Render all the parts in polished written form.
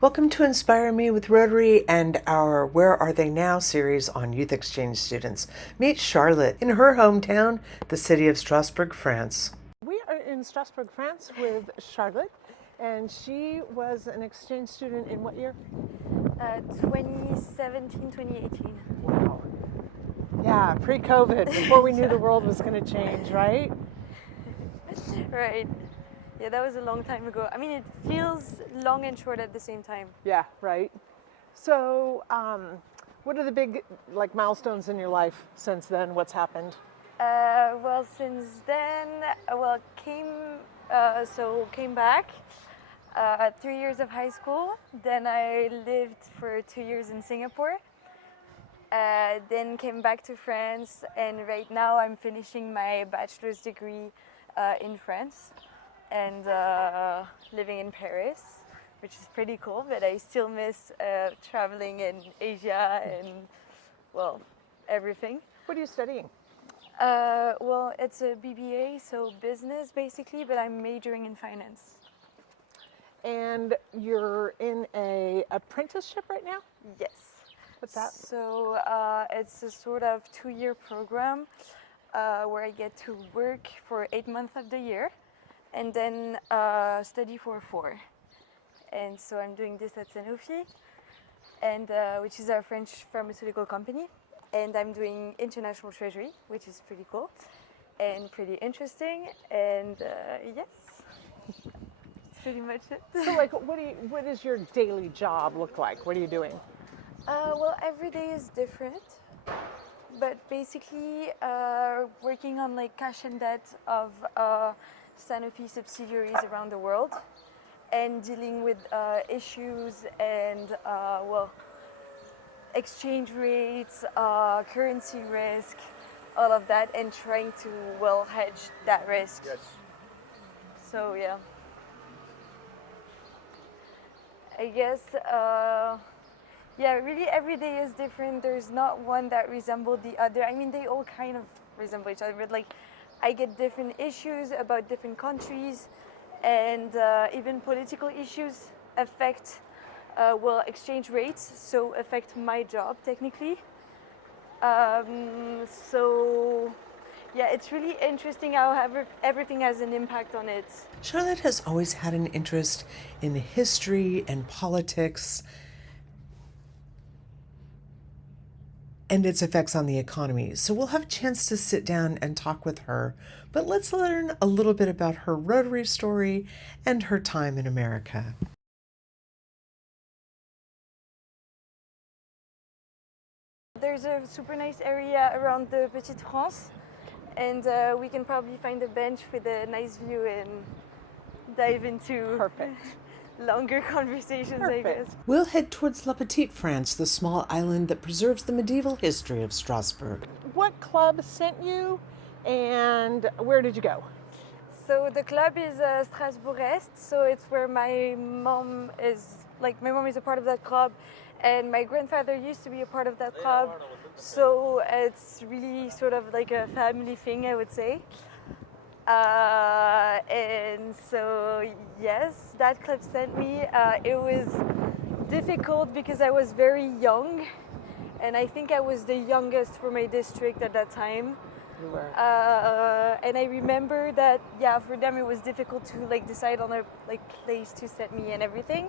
Welcome to Inspire Me with Rotary and our Where Are They Now series on Youth Exchange students. Meet Charlotte in her hometown, the city of Strasbourg, France. We are in Strasbourg, France with Charlotte, and she was an exchange student in what year? 2017, 2018. Wow. Yeah, pre-COVID, before we knew the world was going to change, right? Right. Yeah, that was a long time ago. I mean, it feels long and short at the same time. Yeah, right. So, what are the big milestones in your life since then? What's happened? Well, since then, came back. 3 years of high school. Then I lived for 2 years in Singapore. Then came back to France, and right now I'm finishing my bachelor's degree in France and living in Paris, which is pretty cool, but I still miss traveling in Asia and, well, everything. What are you studying? Well, it's a BBA, so business basically, but I'm majoring in finance. And you're in a apprenticeship right now? Yes. What's that? So it's a sort of 2-year program where I get to work for 8 months of the year and then study for 4. And so I'm doing this at Sanofi, and which is a French pharmaceutical company. And I'm doing international treasury, which is pretty cool and pretty interesting. And yes, that's pretty much it. So, what does your daily job look like? What are you doing? Well, every day is different, but basically working on cash and debt of Sanofi subsidiaries around the world, and dealing with issues and exchange rates, currency risk, all of that, and trying to hedge that risk. Yes. So yeah, I guess. Yeah, really every day is different. There's not one that resembles the other. I mean, they all kind of resemble each other, but I get different issues about different countries, and even political issues affect, exchange rates, so affect my job technically. So yeah, it's really interesting how everything has an impact on it. Charlotte has always had an interest in history and politics and its effects on the economy. So we'll have a chance to sit down and talk with her. But let's learn a little bit about her Rotary story and her time in America. There's a super nice area around the Petite France, and we can probably find a bench with a nice view and dive into Perfect. longer conversations, I guess. We'll head towards La Petite France, the small island that preserves the medieval history of Strasbourg. What club sent you, and where did you go? So the club is Strasbourg Est, so it's where my mom is. My mom is a part of that club, and my grandfather used to be a part of that club. So it's really sort of like a family thing, I would say. And so yes, that club sent me. It was difficult because I was very young, and I think I was the youngest for my district at that time. You were. And I remember that for them it was difficult to decide on a place to send me and everything.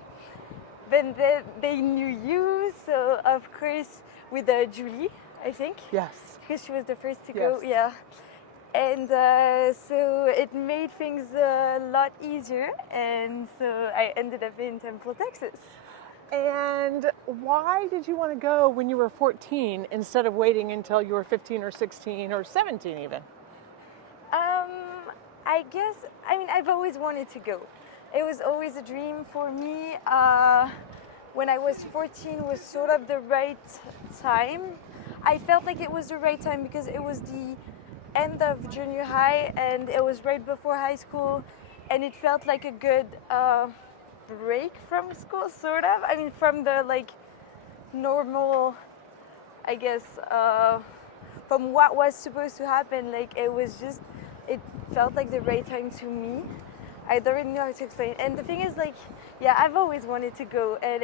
Then they knew you, so of course with Julie, I think. Yes. Because she was the first to go. Yeah. And so it made things a lot easier, and so I ended up in Temple, Texas. And why did you want to go when you were 14 instead of waiting until you were 15 or 16 or 17 even? I guess, I've always wanted to go. It was always a dream for me. When I was 14 was sort of the right time. I felt like it was the right time because it was the end of junior high and it was right before high school, and it felt like a good break from school, sort of. From the normal, I guess, from what was supposed to happen. It felt like the right time to me. I don't really know how to explain. And the thing is, like, yeah, I've always wanted to go, and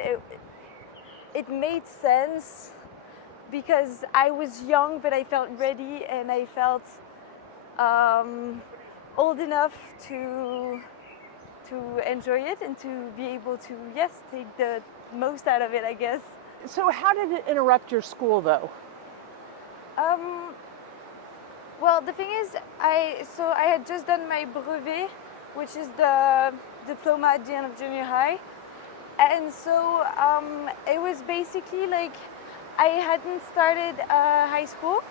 it made sense because I was young, but I felt ready, and I felt old enough to enjoy it and to be able to, yes, take the most out of it, I guess. So how did it interrupt your school, though? Well, the thing is, I had just done my brevet, which is the diploma at the end of junior high, and so it was basically like I hadn't started high school,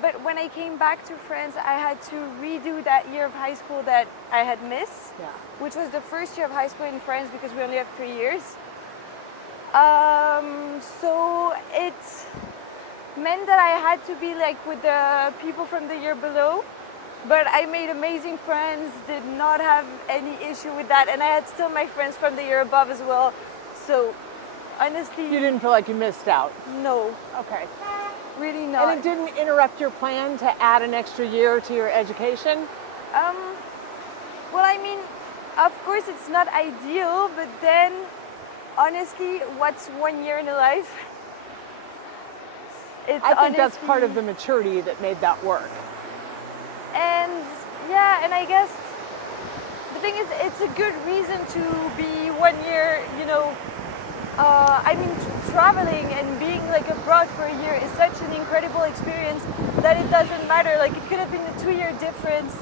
but when I came back to France, I had to redo that year of high school that I had missed, which was the first year of high school in France because we only have 3 years. So it meant that I had to be like with the people from the year below, but I made amazing friends, did not have any issue with that, and I had still my friends from the year above as well. So honestly, You didn't feel like you missed out? no, Okay. really not. And it didn't interrupt your plan to add an extra year to your education? Well, I mean, of course it's not ideal, but then honestly, what's 1 year in a life? It's I think that's honestly- part of the maturity that made that work. And yeah, and I guess the thing is, it's a good reason to be 1 year, you know, I mean, traveling and being like abroad for a year is such an incredible experience that it doesn't matter. Like, it could have been a 2-year difference.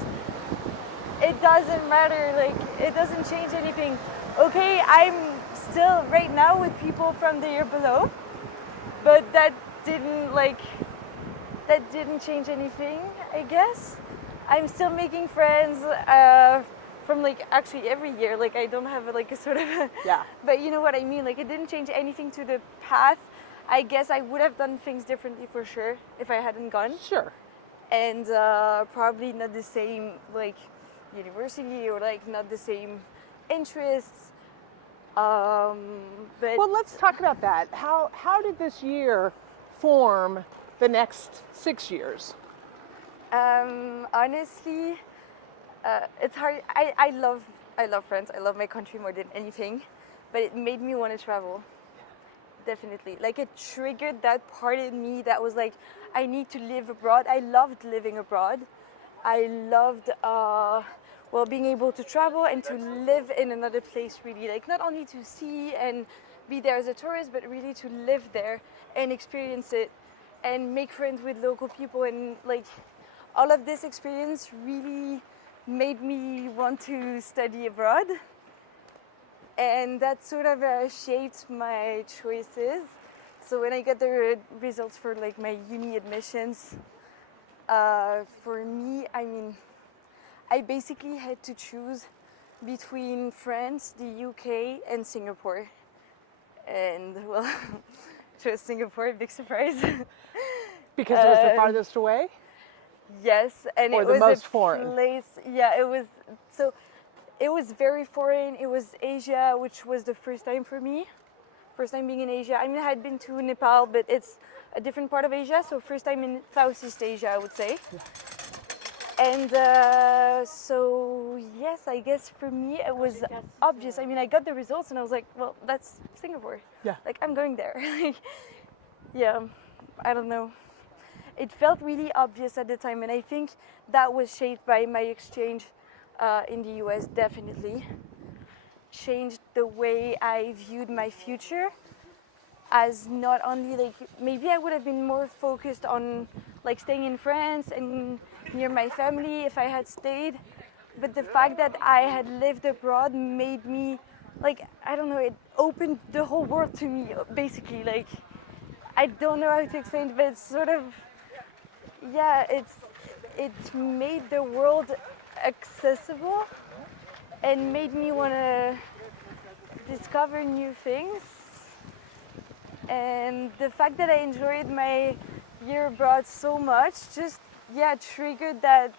It doesn't matter. Like, it doesn't change anything. Okay, I'm still right now with people from the year below, but that didn't change anything, I guess. I'm still making friends from like actually every year. Like, I don't have like a sort of Yeah. but you know what I mean. Like, it didn't change anything to the path. I guess I would have done things differently for sure if I hadn't gone, Sure. and probably not the same like university or like not the same interests. But Well, let's talk about that. How did this year form the next 6 years? honestly, it's hard. I love France. I love my country more than anything, but it made me want to travel. Definitely, like, it triggered that part in me that was like, I need to live abroad. I loved living abroad. I loved well, being able to travel and to live in another place, really, like, not only to see and be there as a tourist, but really to live there and experience it and make friends with local people, and like, all of this experience really made me want to study abroad, and that sort of shaped my choices. So when I got the results for like my uni admissions, for me, I mean, I basically had to choose between France, the UK, and Singapore. And well, chose Singapore, big surprise. Because it was the farthest away? Yes, and Or it the was most a foreign? place. Yeah, it was. So, it was very foreign. It was Asia, which was the first time for me. First time being in Asia. I mean, I had been to Nepal, but it's a different part of Asia. So first time in Southeast Asia, I would say. And so yes, I guess for me it was obvious. I mean, I got the results and I was like, well, that's Singapore. Yeah. Like, I'm going there. Yeah, I don't know. It felt really obvious at the time, and I think that was shaped by my exchange in the US, definitely. Changed the way I viewed my future, as not only like, maybe I would have been more focused on like staying in France and near my family if I had stayed, but the fact that I had lived abroad made me like, I don't know, it opened the whole world to me, basically. Like, I don't know how to explain it, but it's sort of, yeah, it made the world accessible and made me want to discover new things. And the fact that I enjoyed my year abroad so much just, yeah, triggered that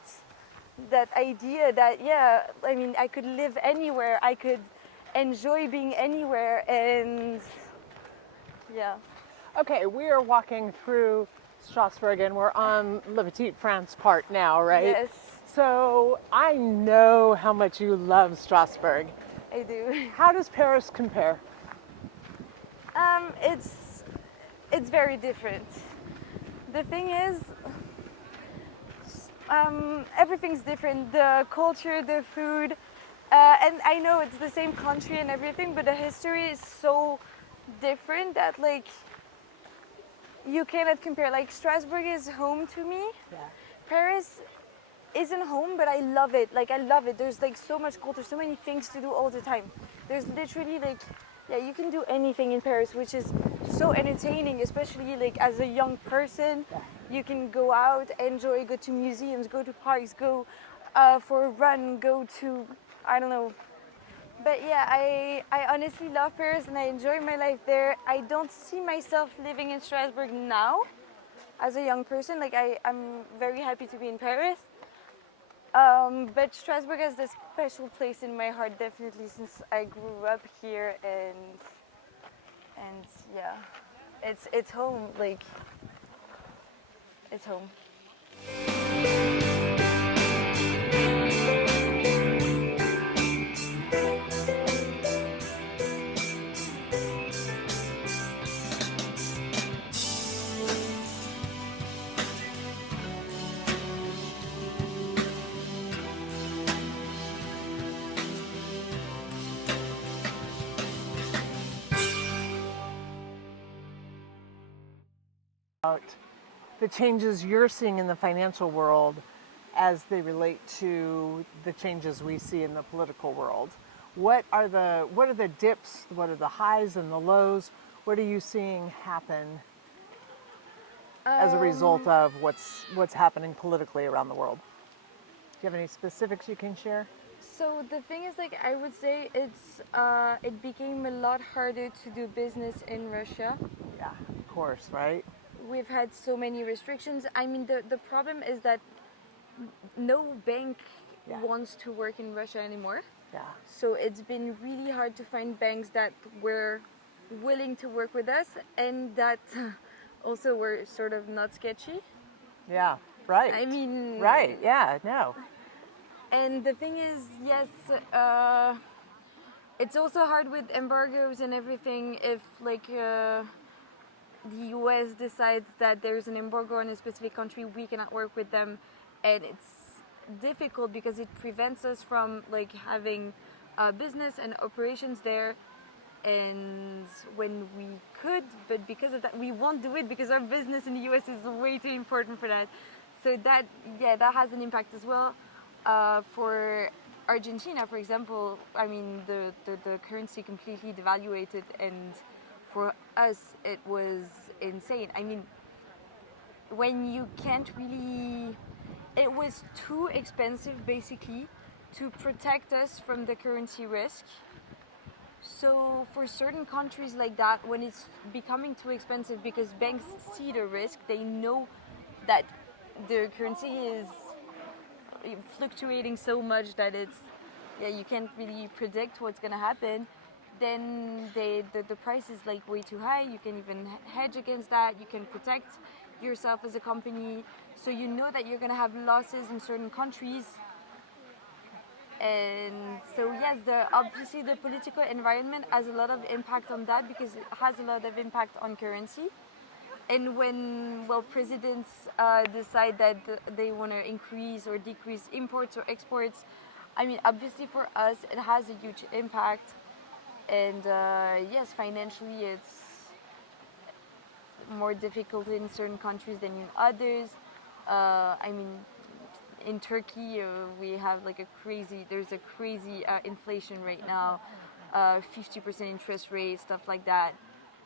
idea that, yeah, I mean, I could live anywhere, I could enjoy being anywhere, and yeah. Okay, we are walking through Strasbourg and we're on Le Petit France part now, right? Yes. So I know how much you love Strasbourg. I do. How does Paris compare? It's very different. The thing is, everything's different. The culture, the food, and I know it's the same country and everything, but the history is so different that like you cannot compare. Like Strasbourg is home to me. Yeah. Paris isn't home, but I love it. Like I love it. There's like so much culture, so many things to do all the time. There's literally like, yeah, you can do anything in Paris, which is so entertaining, especially like as a young person. Yeah. You can go out, enjoy, go to museums, go to parks, go for a run, go to, I don't know. But yeah, I honestly love Paris and I enjoy my life there. I don't see myself living in Strasbourg now as a young person. Like I'm very happy to be in Paris. But Strasbourg has this special place in my heart, definitely, since I grew up here, and yeah, it's home. Like it's home. About the changes you're seeing in the financial world as they relate to the changes we see in the political world. What are the dips? What are the highs and the lows? What are you seeing happen as a result of what's happening politically around the world? Do you have any specifics you can share? So the thing is, like, I would say it became a lot harder to do business in Russia. Yeah, of course, right? We've had so many restrictions. I mean, the problem is that no bank wants to work in Russia anymore. Yeah. So it's been really hard to find banks that were willing to work with us and that also were sort of not sketchy. Yeah, right. I mean, right, yeah, no. And the thing is, yes, it's also hard with embargoes and everything. If like the US decides that there's an embargo on a specific country, we cannot work with them, and it's difficult because it prevents us from like having business and operations there. And when we could, but because of that, we won't do it because our business in the US is way too important for that. So that has an impact as well. For Argentina, for example, I mean, the currency completely devaluated, and for us, it was insane. I mean, when you can't really, it was too expensive basically to protect us from the currency risk. So for certain countries like that, when it's becoming too expensive because banks see the risk, they know that the currency is fluctuating so much that you can't really predict what's gonna happen. Then the price is like way too high. You can even hedge against that. You can protect yourself as a company, so you know that you're gonna have losses in certain countries. And so yes, obviously the political environment has a lot of impact on that because it has a lot of impact on currency. And when presidents decide that they want to increase or decrease imports or exports, I mean, obviously for us it has a huge impact. And yes, financially it's more difficult in certain countries than in others. I mean, in Turkey, we have like there's a crazy inflation right now, 50% interest rate, stuff like that.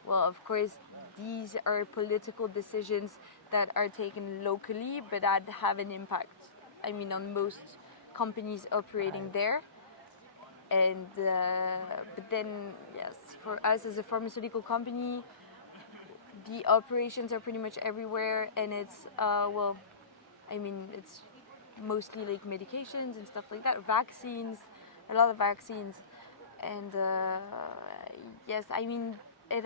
Well, of course, these are political decisions that are taken locally, but that have an impact, I mean, on most companies operating there. And but then, yes, for us as a pharmaceutical company, the operations are pretty much everywhere, and it's I mean, it's mostly like medications and stuff like that, vaccines, a lot of vaccines. And yes, I mean, it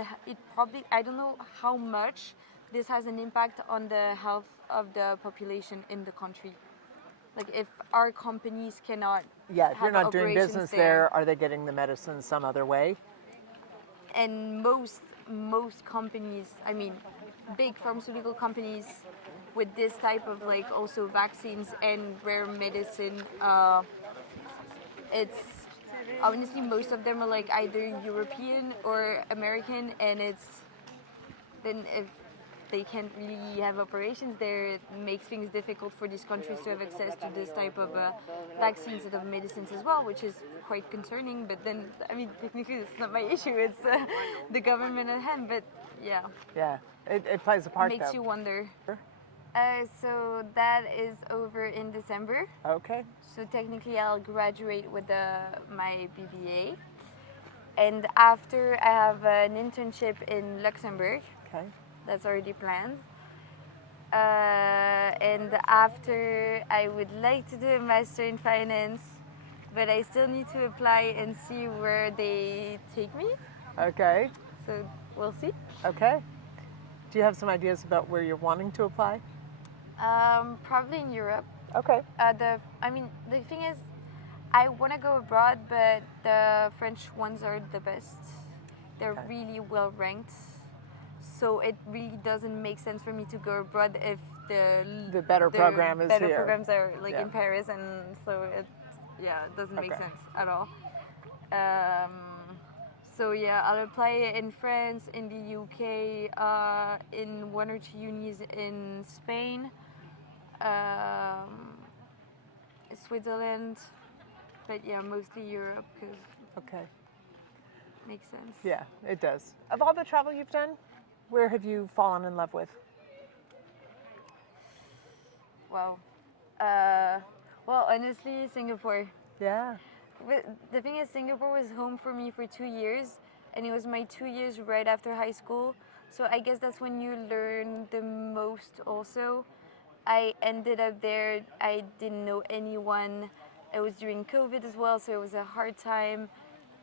probably, I don't know how much this has an impact on the health of the population in the country. Like if our companies cannot Yeah, if have you're not doing operations business there, are they getting the medicine some other way? and most companies, I mean, big pharmaceutical companies with this type of like also vaccines and rare medicine, it's honestly most of them are like either European or American, and it's then if they can't really have operations there, it makes things difficult for these countries to have access to this type of vaccines and of medicines as well, which is quite concerning. But then, I mean, technically, it's not my issue; it's the government at hand. But yeah, Yeah, it plays a part makes though. you wonder. So that is over in December. Okay. So technically, I'll graduate with my BBA, and after I have an internship in Luxembourg. Okay. That's already planned. And after, I would like to do a master in finance, but I still need to apply and see where they take me. Okay. So we'll see. Okay. Do you have some ideas about where you're wanting to apply? Probably in Europe. Okay. The thing is, I want to go abroad, but the French ones are the best. They're really well ranked. So it really doesn't make sense for me to go abroad if the better program is better here. programs are like in Paris, and so it doesn't make sense at all. So yeah, I'll apply in France, in the UK, in one or two unis in Spain, Switzerland, but yeah, mostly Europe because Okay. makes sense. Yeah, it does. Of all the travel you've done, where have you fallen in love with? Wow. Well, honestly, Singapore. Yeah. But the thing is, Singapore was home for me for 2 years, and it was my 2 years right after high school. So I guess that's when you learn the most also. I ended up there, I didn't know anyone. It was during COVID as well, so it was a hard time.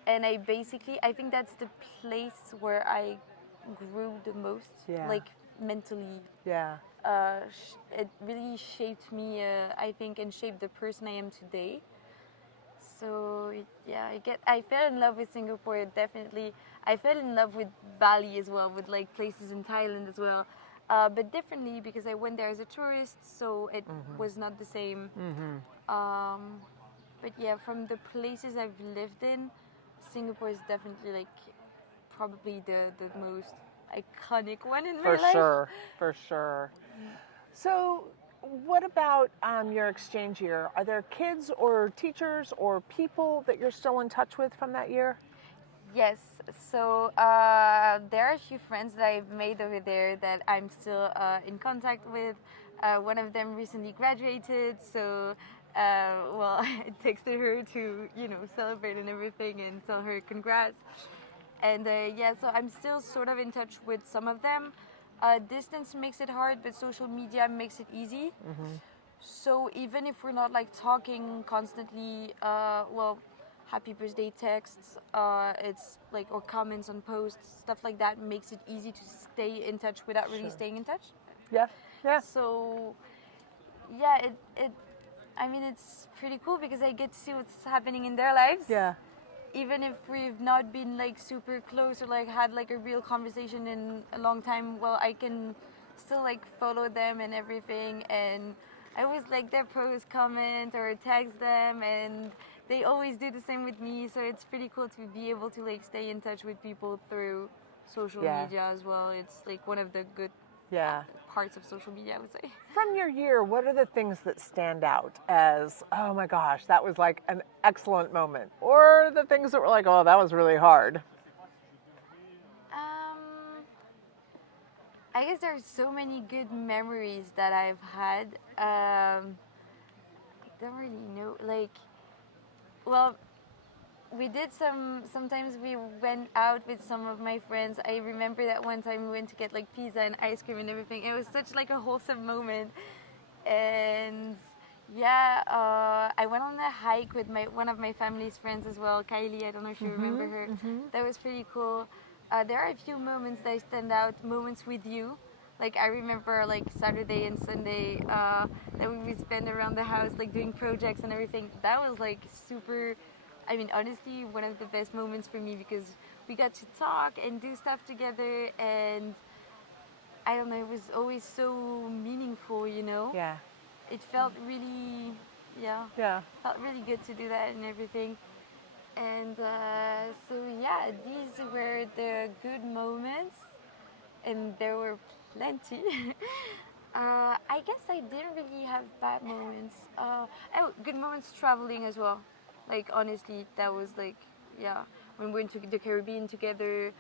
And I think that's the place where I grew the most, like mentally. Yeah. It really shaped me, I think, and shaped the person I am today. So yeah, I fell in love with Singapore, definitely. I fell in love with Bali as well, with like places in Thailand as well, but differently because I went there as a tourist, so it was not the same. But yeah, from the places I've lived in, Singapore is definitely like probably the most iconic one in my life. For sure. So, what about your exchange year? Are there kids or teachers or people that you're still in touch with from that year? Yes, so there are a few friends that I've made over there that I'm still in contact with. One of them recently graduated, so I texted her to celebrate and everything and tell her congrats. And so I'm still sort of in touch with some of them. Distance makes it hard, but social media makes it easy. So even if we're not like talking constantly, happy birthday texts, it's like, or comments on posts, stuff like that makes it easy to stay in touch without really staying in touch. Yeah. So yeah, it's pretty cool because I get to see what's happening in their lives. Yeah. Even if we've not been like super close or like had like a real conversation in a long time, well, I can still like follow them and everything, and I always like their post, comment, or text them, and they always do the same with me. So it's pretty cool to be able to like stay in touch with people through social media as well. It's like one of the good parts of social media, I would say. From your year, what are the things that stand out as, oh my gosh, that was like an excellent moment? Or the things that were like, oh, that was really hard? I guess there's so many good memories that I've had. I don't really know. We did sometimes we went out with some of my friends. I remember that one time we went to get like pizza and ice cream and everything. It was such like a wholesome moment. And I went on a hike with one of my family's friends as well, Kylie. I don't know if you remember her. That was pretty cool. There are a few moments that stand out, moments with you, Like I remember like Saturday and Sunday that we would spend around the house like doing projects and everything. That was like super, I mean honestly one of the best moments for me because we got to talk and do stuff together, and I don't know, it was always so meaningful, you know? Yeah. It felt really, yeah, Yeah. felt really good to do that and everything. And so yeah, these were the good moments, and there were plenty. I guess I didn't really have bad moments. Oh, good moments traveling as well. Like honestly, that was like, yeah, when we went to the Caribbean together.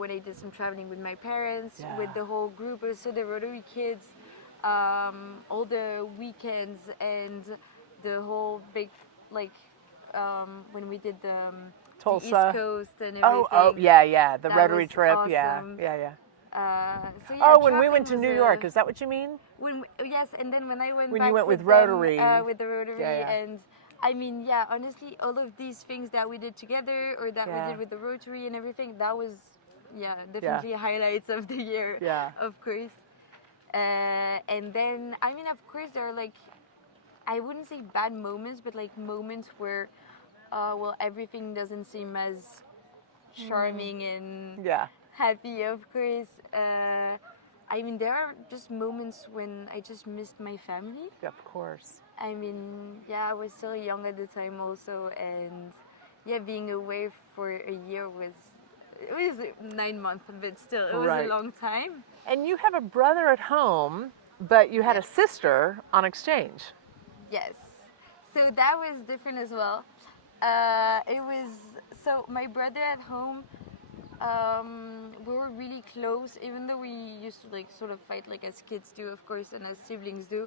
When I did some traveling with my parents, Yeah. with the whole group, so the Rotary kids, all the weekends and the whole big like when we did the East Tulsa. Coast and everything. Oh, yeah. The That Rotary was trip. awesome. Yeah. So yeah, Oh, when we traveling went to was New York, is that what you mean? yes, and then when I went When back you went with them, Rotary. with the Rotary, Yeah. and I mean, yeah, honestly, all of these things that we did together or that we Yeah. did with the Rotary and everything, that was, yeah, definitely highlights of the year. Yeah. Of course. And then, I mean, of course, there are like, I wouldn't say bad moments, but like moments where, well, everything doesn't seem as charming and Yeah. happy, of course. I mean, there are just moments when I just missed my family. Of course. I mean, yeah, I was still young at the time also, and yeah, being away for a year it was 9 months, but still, it was Right. a long time. And you have a brother at home, but you had a Yes. sister on exchange. Yes. So that was different as well. It was, so my brother at home, we were really close, even though we used to like sort of fight like as kids do, of course, and as siblings do.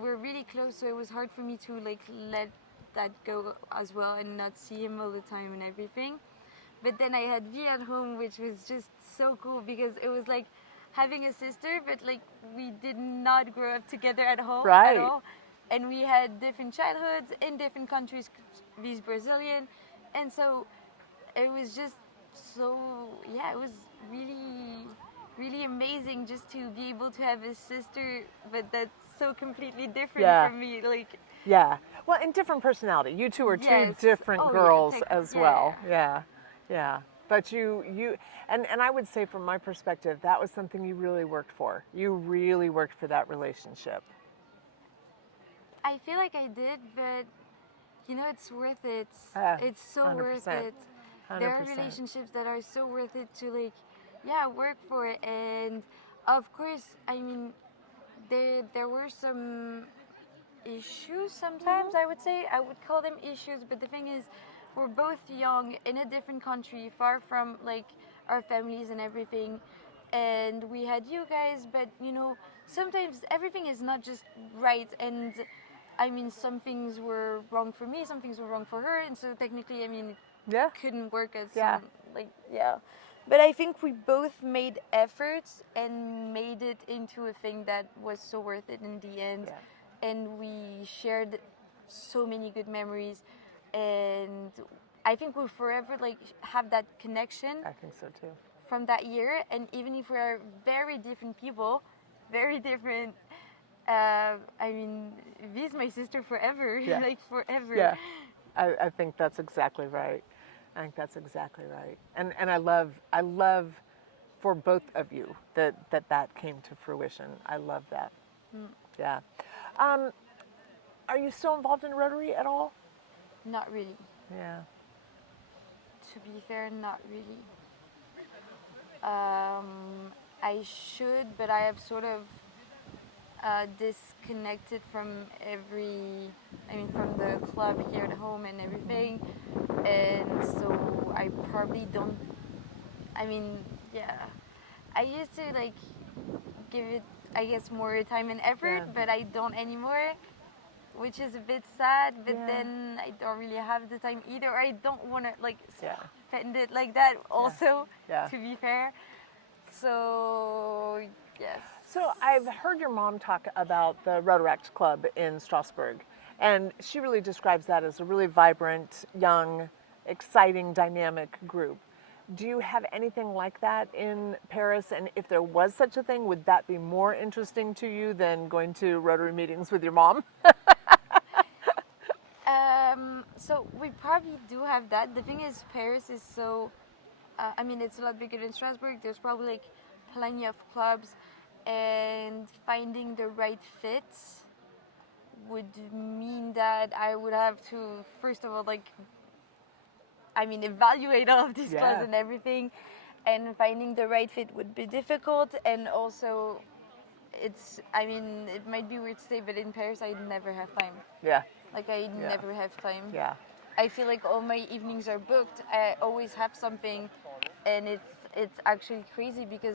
We were really close, so it was hard for me to like let that go as well and not see him all the time and everything. But then I had V at home, which was just so cool because it was like having a sister, but like we did not grow up together at home Right. at all, and we had different childhoods in different countries. V's Brazilian, and so it was just so, yeah, it was really amazing just to be able to have a sister, but that's so completely different from me. Like, Yeah. Well, and different personality. You two are two Yes. different Oh, yeah, girls tech- as yeah. well. Yeah. But and I would say from my perspective, that was something you really worked for. You really worked for that relationship. I feel like I did, but you know, it's worth it. It's so 100%. worth it. There are 100%. relationships that are so worth it to like, yeah, work for it. And of course, I mean, there were some issues sometimes. I would say I would call them issues, but the thing is, we're both young in a different country, far from like our families and everything. And we had you guys, but you know, sometimes everything is not just right. And I mean, some things were wrong for me, some things were wrong for her, and so technically, I mean, Yeah. it couldn't work as Yeah. yeah. But I think we both made efforts and made it into a thing that was so worth it in the end. Yeah. And we shared so many good memories, and I think we'll forever like have that connection I think so too. from that year. And even if we are very different people, very different. I mean, V's my sister forever, Yeah. like forever. Yeah. I think that's exactly right. I think that's exactly right. And I love for both of you that came to fruition. I love that. Yeah. Are you still involved in Rotary at all? Not really. Yeah. To be fair, not really. I should, but I have sort of disconnected from from the club here at home and everything. And so I probably don't, I mean, yeah. I used to like give it, I guess, more time and effort, Yeah. but I don't anymore, which is a bit sad. But Yeah. then I don't really have the time either, or I don't want to like Yeah. spend it like that also, Yeah. to be fair. So, yes. So I've heard your mom talk about the Rotaract Club in Strasbourg, and she really describes that as a really vibrant, young, exciting, dynamic group. Do you have anything like that in Paris? And if there was such a thing, would that be more interesting to you than going to Rotary meetings with your mom? So we probably do have that. The thing is, Paris is so, I mean, it's a lot bigger than Strasbourg. There's probably like plenty of clubs, and finding the right fit would mean that I would have to, first of all, like, I mean, evaluate all of these clubs and everything, and finding the right fit would be difficult. And also, I mean, it might be weird to say, but in Paris, I never have time. Yeah. Like, I never have time. Yeah. I feel like all my evenings are booked. I always have something, and it's actually crazy because